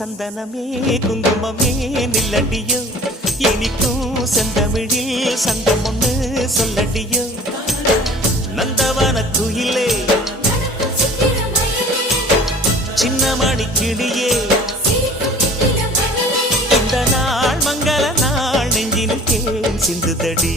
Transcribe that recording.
சந்தனமே குங்குமமே நில்லடியோ இனிக்கும் செந்தமிழில் சந்தம் ஒண்ணு சொல்லடியோ நந்தவன குயிலே சின்னமணி கிளியே இந்த நாள் மங்கள நாள் நெஞ்சினில் தேன் சிந்துதடி